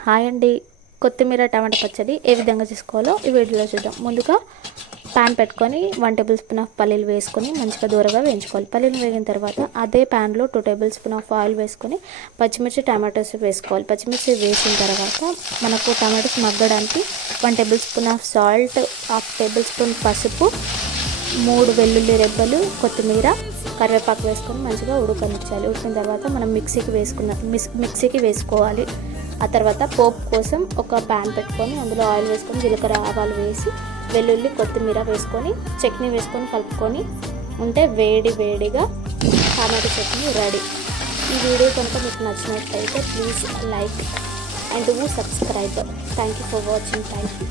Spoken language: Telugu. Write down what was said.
హాయ్ అండి. కొత్తిమీర టమాటా పచ్చడి ఏ విధంగా చేసుకోవాలో ఈ వీడియోలో చూద్దాం. ముందుగా ప్యాన్ పెట్టుకొని 1 టేబుల్ స్పూన్ ఆఫ్ పల్లీలు వేసుకొని మంచిగా దూరగా వేయించుకోవాలి. పల్లీలు వేగిన తర్వాత అదే ప్యాన్లో 2 టేబుల్ స్పూన్ ఆఫ్ ఆయిల్ వేసుకొని పచ్చిమిర్చి టమాటోస్ వేసుకోవాలి. పచ్చిమిర్చి వేసిన తర్వాత మనకు టమాటోస్ మగ్గడానికి 1 tablespoon of salt, 1/2 tablespoon పసుపు, 3 వెల్లుల్లి రెబ్బలు, కొత్తిమీర, కరివేపాకు వేసుకొని మంచిగా ఉడకనిచ్చాలి. ఉడికిన తర్వాత మనం మిక్సీకి వేసుకోవాలి. ఆ తర్వాత పోపు కోసం ఒక ప్యాన్ పెట్టుకొని అందులో ఆయిల్ వేసుకొని జీలకర్ర ఆవాలు వేసి వెల్లుల్లి కొత్తిమీర వేసుకొని చట్నీ వేసుకొని కలుపుకొని ఉంటే వేడిగా టమాటో చట్నీ రెడీ. ఈ వీడియో కనుక మీకు నచ్చినట్లయితే please like and do subscribe. Thank you for watching. Thank you.